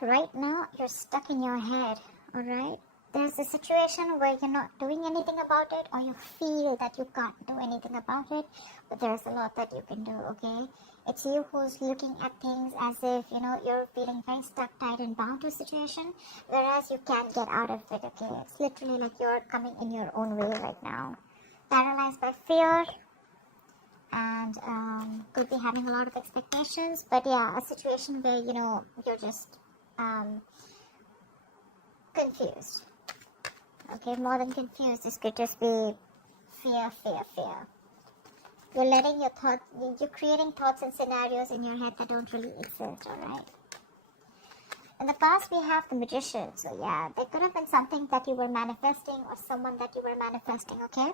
like right now you're stuck in your head, alright? There's a situation where you're not doing anything about it, or you feel that you can't do anything about it, but there's a lot that you can do, okay? It's you who's looking at things as if, you're feeling very stuck, tied, and bound to a situation, whereas you can't get out of it, okay? It's literally like you're coming in your own way right now. Paralyzed by fear, and could be having a lot of expectations, but yeah, a situation where you're just confused. Okay, more than confused, this could just be fear. You're letting your thoughts, you're creating thoughts and scenarios in your head that don't really exist, alright? In the past, we have the Magician. So yeah, there could have been something that you were manifesting, or someone that you were manifesting, okay,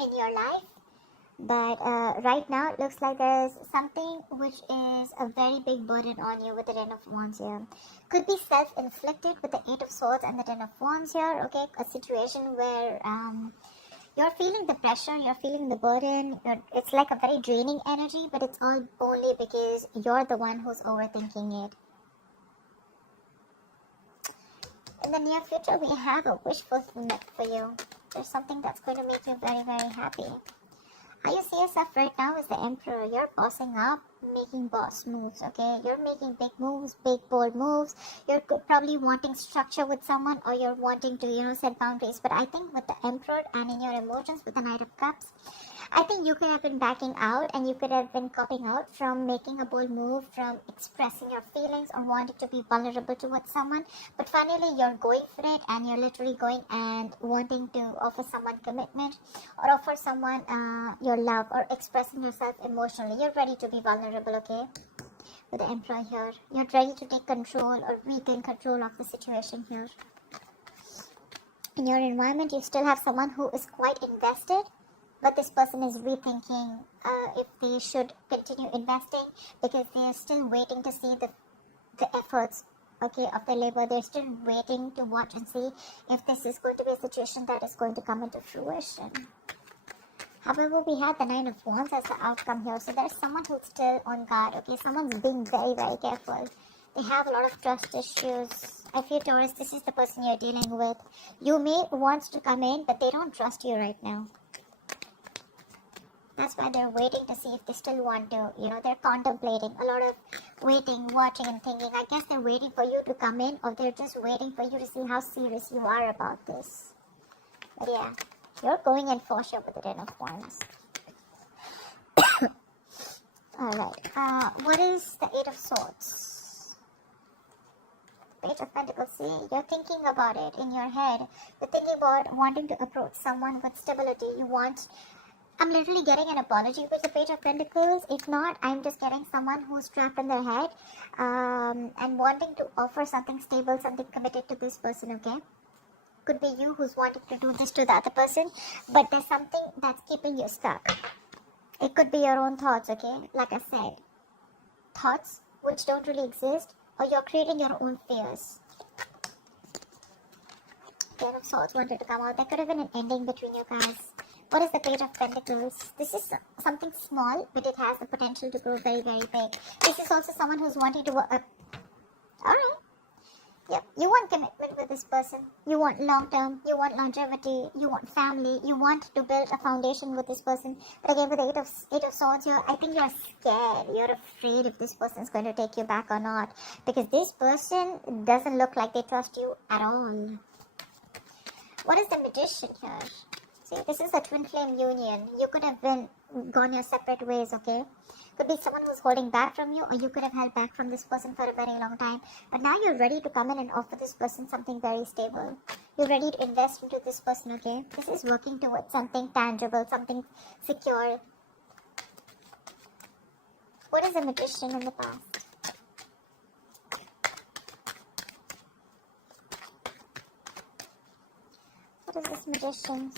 in your life. But right now, it looks like there's something which is a very big burden on you with the Ten of Wands here. Could be self-inflicted with the Eight of Swords and the Ten of Wands here, okay? A situation where you're feeling the pressure, you're feeling the burden. It's like a very draining energy, but it's all only because you're the one who's overthinking it. In the near future, we have a wish fulfillment for you. There's something that's going to make you very, very happy. How you see yourself right now is the Emperor. You're bossing up, making boss moves, okay? You're making big moves, big bold moves. You're probably wanting structure with someone, or you're wanting to, set boundaries. But I think with the Emperor and in your emotions with the Knight of Cups, I think you could have been backing out, and you could have been copping out from making a bold move, from expressing your feelings or wanting to be vulnerable towards someone. But finally, you're going for it, and you're literally going and wanting to offer someone commitment, or offer someone your love, or expressing yourself emotionally. You're ready to be vulnerable, okay? With the Emperor here, you're ready to take control or regain control of the situation here. In your environment, you still have someone who is quite invested, but this person is rethinking if they should continue investing, because they are still waiting to see the efforts, okay, of their labor. They're still waiting to watch and see if this is going to be a situation that is going to come into fruition. However, we have the Nine of Wands as the outcome here. So there's someone who's still on guard, okay? Someone's being very, very careful. They have a lot of trust issues. I feel, Taurus, this is the person you're dealing with. You may want to come in, but they don't trust you right now. That's why they're waiting to see if they still want to, they're contemplating. A lot of waiting, watching, and thinking. I guess they're waiting for you to come in, or they're just waiting for you to see how serious you are about this. But yeah, you're going in for sure with the Ten of Wands. Alright, what is the Eight of Swords? Page of Pentacles. See, you're thinking about it in your head. You're thinking about wanting to approach someone with stability. I'm literally getting an apology with the Page of Pentacles. If not, I'm just getting someone who's trapped in their head and wanting to offer something stable, something committed to this person, okay? Could be you who's wanting to do this to the other person, but there's something that's keeping you stuck. It could be your own thoughts, okay? Like I said, thoughts which don't really exist, or you're creating your own fears. Ten of Swords wanted to come out. There could have been an ending between you guys. What is the Page of Pentacles? This is something small, but it has the potential to grow very, very big. This is also someone who's wanting to work. Alright. Yep. You want commitment with this person. You want long term. You want longevity. You want family. You want to build a foundation with this person. But again, with the Eight of Swords here, I think you're scared. You're afraid if this person is going to take you back or not. Because this person doesn't look like they trust you at all. What is the Magician here? See, this is a twin flame union. You could have gone your separate ways, okay? Could be someone who's holding back from you, or you could have held back from this person for a very long time. But now you're ready to come in and offer this person something very stable. You're ready to invest into this person, okay? This is working towards something tangible, something secure. What is a Magician in the past? What is this Magician?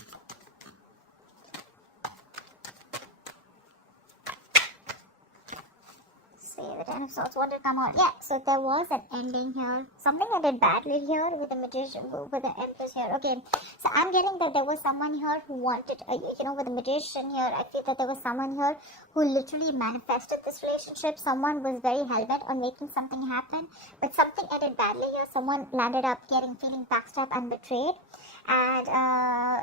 see. The Ten of Swords wanted to come out. Yeah, so there was an ending here. Something ended badly here with the Magician, with the Empress here. Okay, so I'm getting that there was someone here who wanted, with the Magician here, I feel that there was someone here who literally manifested this relationship. Someone was very hell-bent on making something happen, but something ended badly here. Someone landed up feeling backstabbed and betrayed. And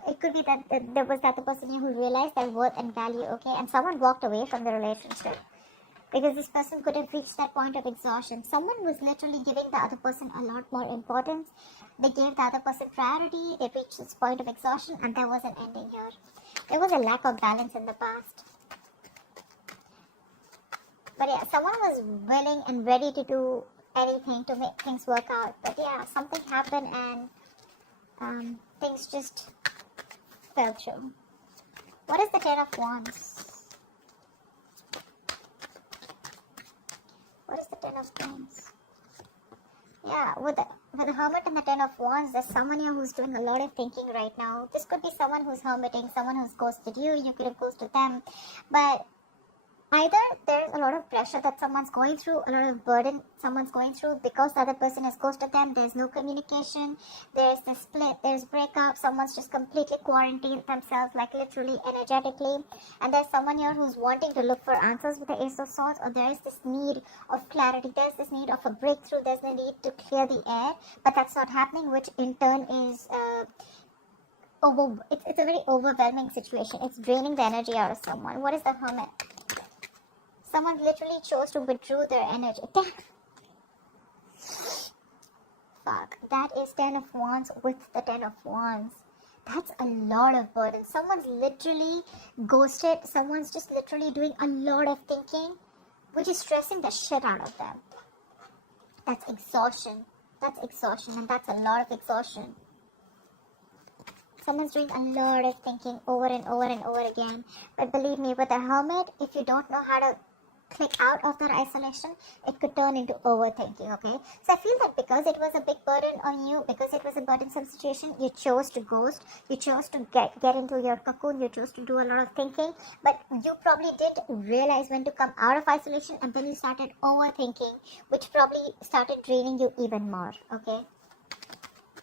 it could be that there was that the person here who realized their worth and value, okay, and someone walked away from the relationship because this person could have reached that point of exhaustion. Someone was literally giving the other person a lot more importance. They gave the other person priority. They reached this point of exhaustion, and there was an ending here. There was a lack of balance in the past. But yeah, someone was willing and ready to do anything to make things work out. But yeah, something happened and things just fell through. What is the Ten of Wands? What is the Ten of Wands? Yeah, with the Hermit and the Ten of Wands, there's someone here who's doing a lot of thinking right now. This could be someone who's hermiting, someone who's ghosted you. You could have ghosted them. But either there's a lot of pressure that someone's going through, a lot of burden someone's going through because the other person has ghosted them. There's no communication, there's the split, there's breakup, someone's just completely quarantined themselves, like literally energetically. And there's someone here who's wanting to look for answers with the Ace of Swords, or there is this need of clarity, there's this need of a breakthrough, there's the need to clear the air, but that's not happening, which in turn is it's a very overwhelming situation. It's draining the energy out of someone. What is the Hermit? Someone literally chose to withdraw their energy. Fuck. That is Ten of Wands with the Ten of Wands. That's a lot of burden. Someone's literally ghosted. Someone's just literally doing a lot of thinking, which is stressing the shit out of them. That's exhaustion. That's exhaustion, and that's a lot of exhaustion. Someone's doing a lot of thinking over and over and over again. But believe me, with a Hermit, if you don't know how to click out of that isolation, it could turn into overthinking, okay? So I feel that because it was a big burden on you, because it was a burdensome situation, you chose to ghost, you chose to get into your cocoon, you chose to do a lot of thinking, but you probably did realize when to come out of isolation, and then you started overthinking, which probably started draining you even more, okay?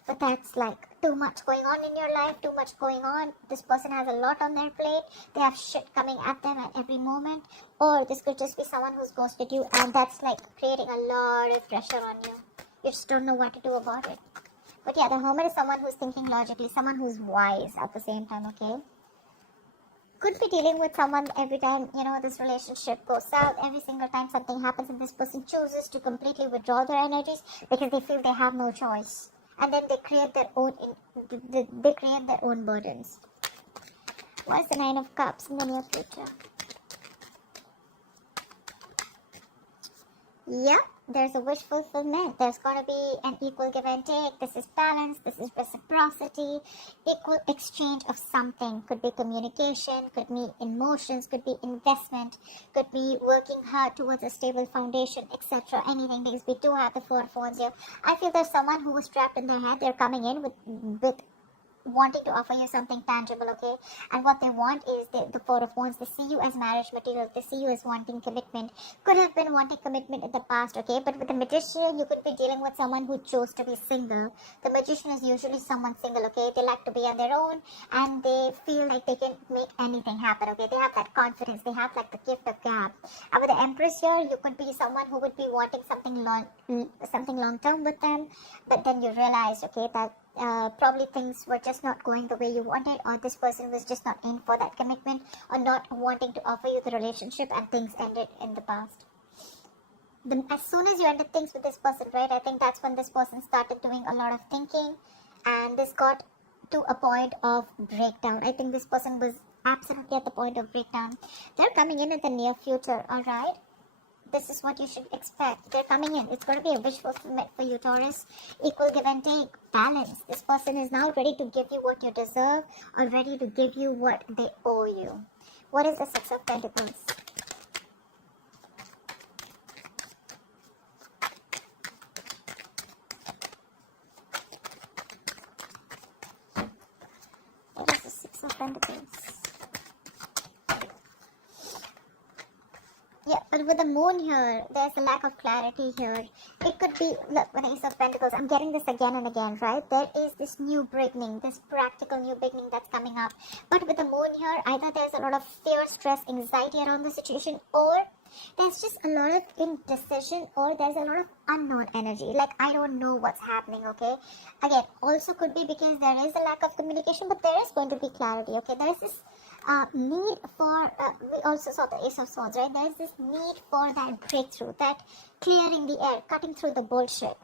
But that's like too much going on in your life, too much going on. This person has a lot on their plate. They have shit coming at them at every moment. Or this could just be someone who's ghosted you, and that's like creating a lot of pressure on you. You just don't know what to do about it. But yeah, the Hermit is someone who's thinking logically, someone who's wise at the same time, okay? Could be dealing with someone every time, this relationship goes south, every single time something happens and this person chooses to completely withdraw their energies because they feel they have no choice. And then they create their own burdens. What's the Nine of Cups in the near future? Yeah, there's a wish fulfillment. There's going to be an equal give and take. This is balance. This is reciprocity. Equal exchange of something. Could be communication. Could be emotions. Could be investment. Could be working hard towards a stable foundation, etc. Anything, because we do have the Four of Wands here. I feel there's someone who was trapped in their head. They're coming in with wanting to offer you something tangible, okay? And what they want is the Four of Wands. They see you as marriage material. They see you as wanting commitment. Could have been wanting commitment in the past, okay? But with the Magician, you could be dealing with someone who chose to be single. The Magician is usually someone single, okay? They like to be on their own, and they feel like they can make anything happen, okay? They have that confidence. They have like the gift of gab. And with the Empress here, you could be someone who would be wanting something long term with them, but then you realize, okay, that probably things were just not going the way you wanted, or this person was just not in for that commitment, or not wanting to offer you the relationship, and things ended in the past. As soon as you ended things with this person, right, I think that's when this person started doing a lot of thinking, and this got to a point of breakdown. I think this person was absolutely at the point of breakdown. They're coming in the near future, alright? This is what you should expect. They're coming in. It's going to be a wish fulfillment for you, Taurus. Equal give and take. Balance. This person is now ready to give you what you deserve, or ready to give you what they owe you. What is the Six of Pentacles? What is the Six of Pentacles? Yeah, but with the moon here, there's a lack of clarity here. It could be, look, with the Ace of Pentacles, I'm getting this again and again, right? There is this new beginning, this practical new beginning that's coming up. But with the moon here, either there's a lot of fear, stress, anxiety around the situation, or there's just a lot of indecision, or there's a lot of unknown energy. Like, I don't know what's happening, okay? Again, also could be because there is a lack of communication, but there is going to be clarity, okay? There is this need for, we also saw the Ace of Swords, right? There's this need for that breakthrough, that clearing the air, cutting through the bullshit.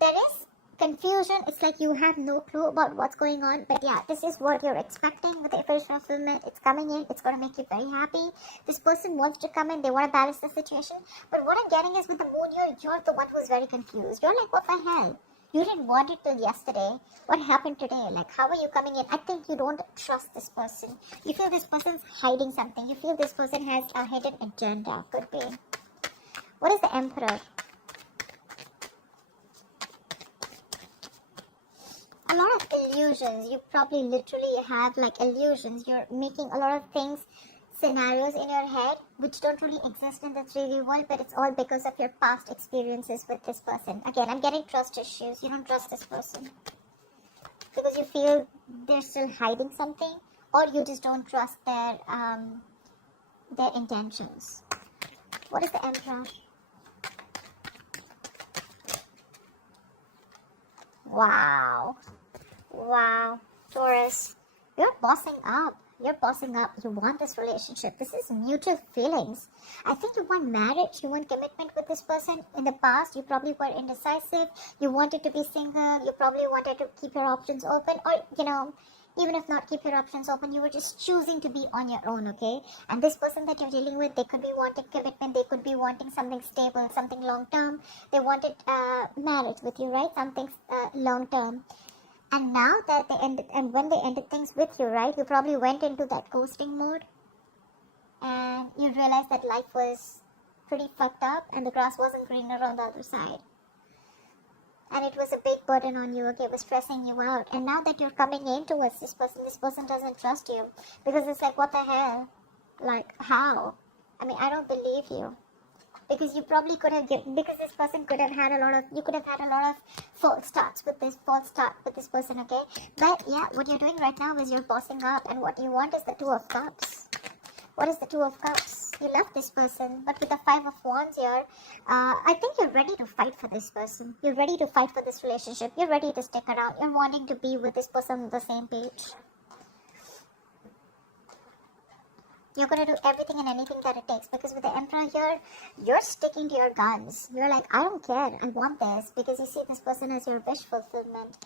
There is confusion. It's like you have no clue about what's going on. But yeah, this is what you're expecting with the official fulfillment. It's coming in. It's going to make you very happy. This person wants to come in. They want to balance the situation. But what I'm getting is with the moon here, you're the one who's very confused. You're like, what the hell? You didn't want it till yesterday. What happened today? Like, how are you coming in? I think you don't trust this person. You feel this person's hiding something. You feel this person has a hidden agenda. Could be. What is the Emperor? A lot of illusions. You probably literally have like illusions. You're making a lot of things, scenarios in your head which don't really exist in the 3D world, but it's all because of your past experiences with this person. Again, I'm getting trust issues. You don't trust this person because you feel they're still hiding something, or you just don't trust their intentions. What is the Emperor? Wow. Wow. Taurus, you're bossing up. You're bossing up. You want this relationship. This is mutual feelings. I think you want marriage. You want commitment with this person. In the past, you probably were indecisive. You wanted to be single. You probably wanted to keep your options open. Or, you know, even if not keep your options open, you were just choosing to be on your own, okay? And this person that you're dealing with, they could be wanting commitment. They could be wanting something stable, something long-term. They wanted marriage with you, right? Something long-term. And now that they ended, and when they ended things with you, right, you probably went into that ghosting mode and you realized that life was pretty fucked up and the grass wasn't greener on the other side. And it was a big burden on you, okay, it was stressing you out. And now that you're coming in towards this person doesn't trust you because it's like, what the hell? Like, how? I mean, I don't believe you. Because you probably could have given, because this person could have had a lot of, you could have had a lot of false start with this person, okay? But yeah, what you're doing right now is you're bossing up, and what you want is the Two of Cups. What is the Two of Cups? You love this person, but with the Five of Wands here, I think you're ready to fight for this person. You're ready to fight for this relationship. You're ready to stick around. You're wanting to be with this person on the same page. You're going to do everything and anything that it takes, because with the Emperor here, you're sticking to your guns. You're like, I don't care, I want this, because you see this person as your wish fulfillment.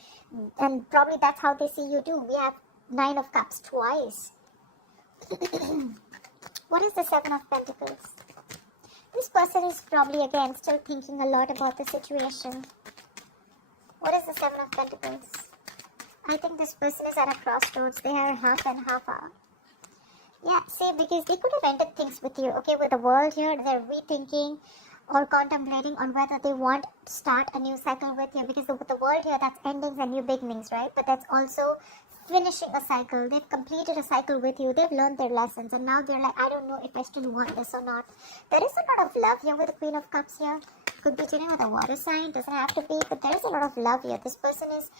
And probably that's how they see you too. We have Nine of Cups twice. What is the Seven of Pentacles? This person is probably, again, still thinking a lot about the situation. What is the Seven of Pentacles? I think this person is at a crossroads. They are half and half out. Yeah, see, because they could have ended things with you, okay? With the world here, they're rethinking or contemplating on whether they want to start a new cycle with you. Because with the world here, that's endings and new beginnings, right? But that's also finishing a cycle. They've completed a cycle with you. They've learned their lessons. And now they're like, I don't know if I still want this or not. There is a lot of love here with the Queen of Cups here. Could be dealing with a water sign. Doesn't have to be. But there is a lot of love here. This person is...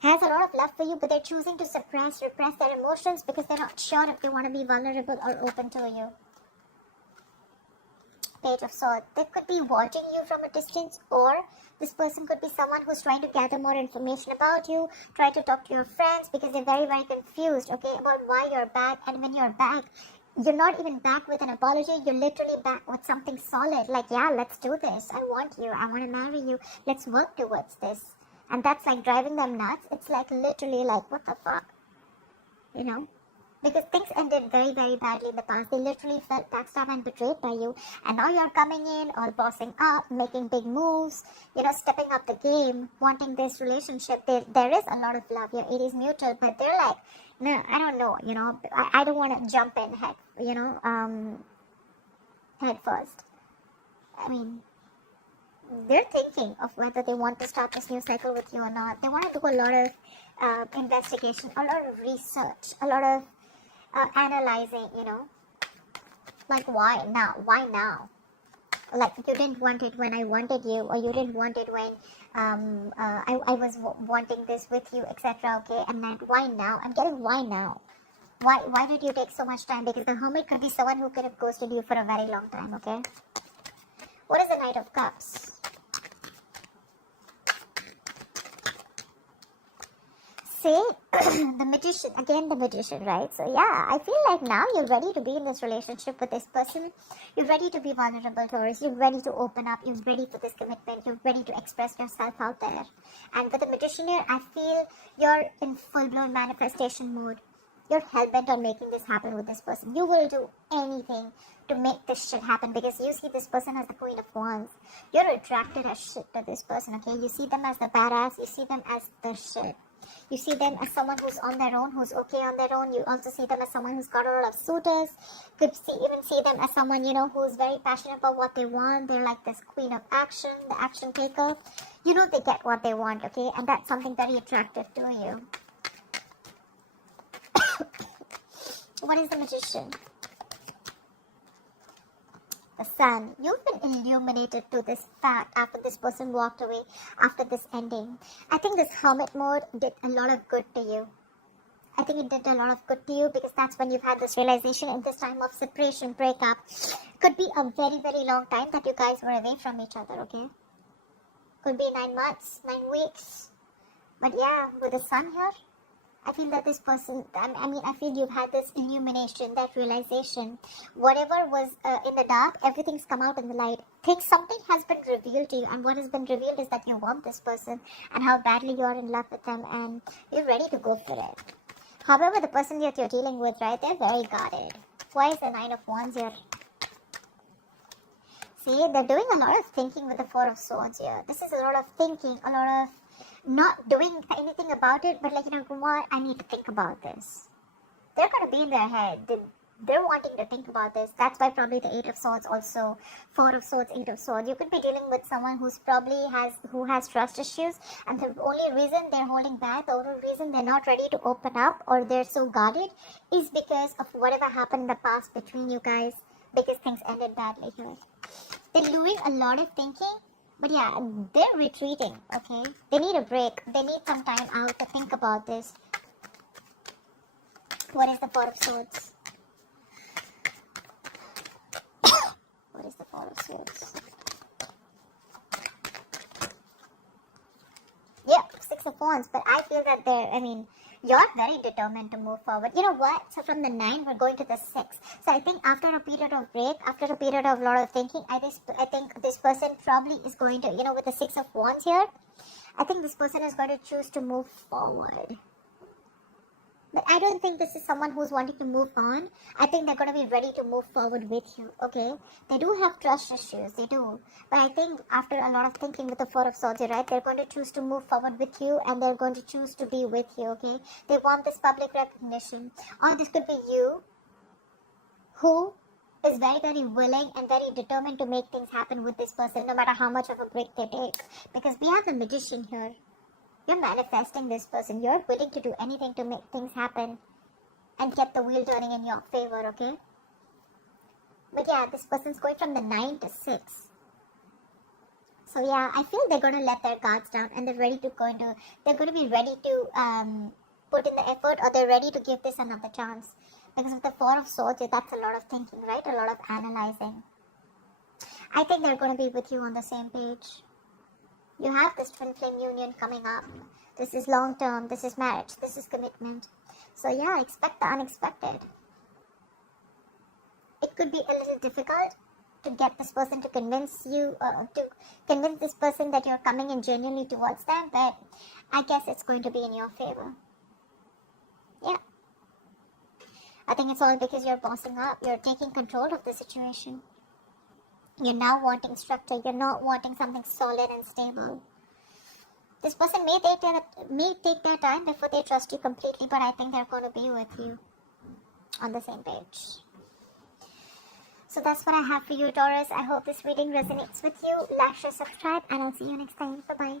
has a lot of love for you, but they're choosing to repress their emotions because they're not sure if they want to be vulnerable or open to you. Page of Swords. They could be watching you from a distance, or this person could be someone who's trying to gather more information about you, try to talk to your friends because they're very, very confused, okay, about why you're back. And when you're back, you're not even back with an apology. You're literally back with something solid. Like, yeah, let's do this. I want you. I want to marry you. Let's work towards this. And that's like driving them nuts. It's like literally like, what the fuck? You know? Because things ended very, very badly in the past. They literally felt backstabbed and betrayed by you. And now you're coming in, all bossing up, making big moves, you know, stepping up the game, wanting this relationship. There is a lot of love here. It is mutual. But they're like, no, I don't know, you know. I don't want to jump in head, you know, head first. I mean... they're thinking of whether they want to start this new cycle with you or not. They want to do a lot of investigation, a lot of research, a lot of analyzing, you know. Like, why now? Why now? Like, you didn't want it when I wanted you, or you didn't want it when I was wanting this with you, etc. Okay, and then why now? I'm getting why now. Why did you take so much time? Because the Hermit could be someone who could have ghosted you for a very long time, okay? What is the Knight of Cups? See, the Magician, again the Magician, right? So yeah, I feel like now you're ready to be in this relationship with this person. You're ready to be vulnerable, Taurus. You're ready to open up. You're ready for this commitment. You're ready to express yourself out there. And with the Magician here, I feel you're in full-blown manifestation mode. You're hell-bent on making this happen with this person. You will do anything to make this shit happen because you see this person as the Queen of Wands. You're attracted as shit to this person, okay? You see them as the badass. You see them as the shit. You see them as someone who's on their own, who's okay on their own. You also see them as someone who's got a lot of suitors. Even see them as someone, you know, who's very passionate about what they want. They're like this queen of action, the action taker. You know, they get what they want, okay? And that's something very attractive to you. What is the Magician? The Sun. You've been illuminated to this fact after this person walked away, after this ending. I think this Hermit mode did a lot of good to you. I think it did a lot of good to you because that's when you've had this realization in this time of separation, breakup. Could be a very, very long time that you guys were away from each other, okay? Could be 9 months, 9 weeks. But yeah, with the Sun here, I feel that this person, I feel you've had this illumination, that realization. Whatever was in the dark, everything's come out in the light. Something has been revealed to you, and what has been revealed is that you want this person and how badly you are in love with them, and you're ready to go for it. However, the person that you're dealing with, right, they're very guarded. Why is the Nine of Wands here? See, they're doing a lot of thinking with the Four of Swords here. This is a lot of thinking, a lot of not doing anything about it, but like, you know what, I need to think about this. They're going to be in their head. They're wanting to think about this. That's why probably the Eight of Swords also, Four of Swords, Eight of Swords. You could be dealing with someone who has trust issues, and the only reason they're holding back, the only reason they're not ready to open up or they're so guarded is because of whatever happened in the past between you guys, because things ended badly here. They're doing a lot of thinking. But yeah, they're retreating, okay? They need a break. They need some time out to think about this. What is the Four of Swords? What is the Four of Swords? Yep, Six of Wands. But I feel that you're very determined to move forward. You know what? So from the 9, we're going to the 6. So I think after a period of break, after a period of a lot of thinking, I think this person probably is going to, you know, with the 6 of Wands here, I think this person is going to choose to move forward. But I don't think this is someone who's wanting to move on. I think they're going to be ready to move forward with you, okay? They do have trust issues, they do. But I think after a lot of thinking with the Four of Swords, right, they're going to choose to move forward with you, and they're going to choose to be with you, okay? They want this public recognition. Or this could be you, who is very, very willing and very determined to make things happen with this person, no matter how much of a break they take. Because we have the Magician here. You're manifesting this person. You're willing to do anything to make things happen and get the wheel turning in your favor, okay? But yeah, this person's going from the 9 to 6. So yeah, I feel they're going to let their guards down, and they're going to be ready to put in the effort, or they're ready to give this another chance. Because with the Four of Swords, that's a lot of thinking, right? A lot of analyzing. I think they're going to be with you on the same page. You have this twin flame union coming up. This is long term. This is marriage. This is commitment. So yeah, expect the unexpected. It could be a little difficult to get this person to convince you, to convince this person that you're coming in genuinely towards them, but I guess it's going to be in your favor. Yeah. I think it's all because you're bossing up. You're taking control of the situation. You're now wanting structure. You're not wanting something solid and stable. This person may take their time before they trust you completely, but I think they're going to be with you on the same page. So that's what I have for you, Taurus. I hope this reading resonates with you. Like, share, subscribe, and I'll see you next time. Bye-bye.